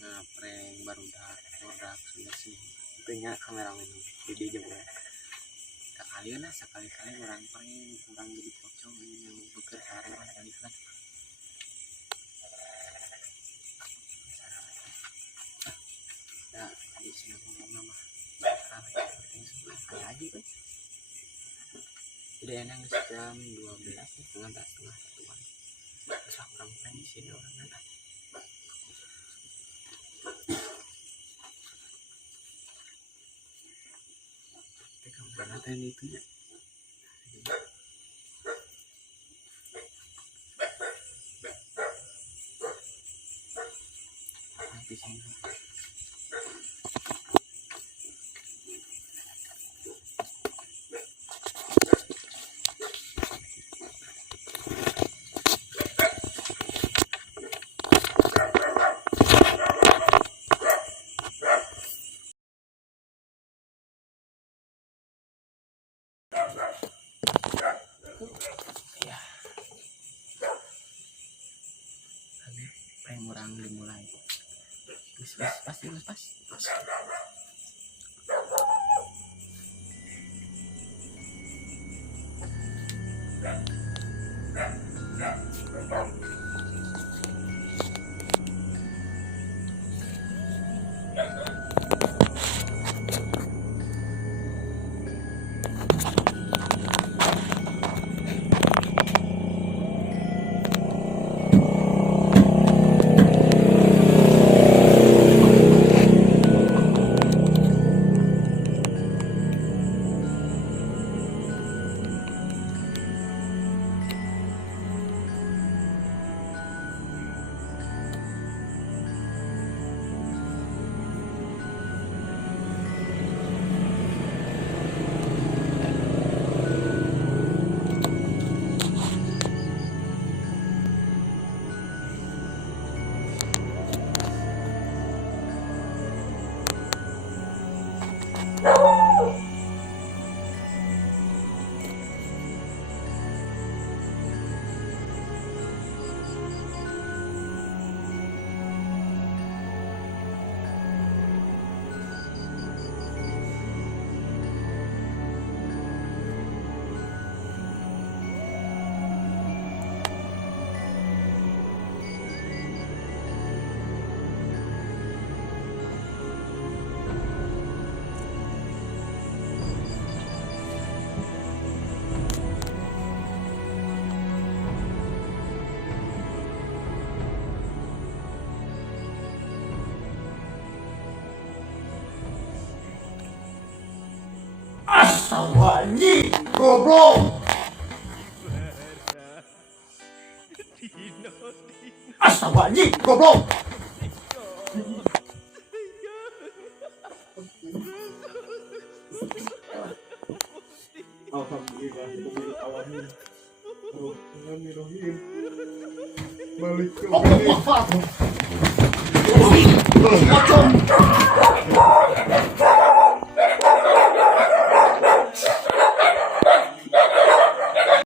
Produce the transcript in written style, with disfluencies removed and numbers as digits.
ngaprank barudak produk sih tentunya kameramen jadi juga kalian sekali-kali orang prank orang jadi pocong yang bekerja kali kan tadi sih ngomong nama kayak aja kan jadi enak jam 12 setengah satuan terus orang prank di sini orang ada karena tadi itu ya habis ini ya prank orang dimulai pas Astagfirullahaladzim, goblok. Astagfirullahaladzim, goblok. Alhamdulillahirobbilalamin. Bismillahirrahmanirrahim. Balik ke Allah. Pocong.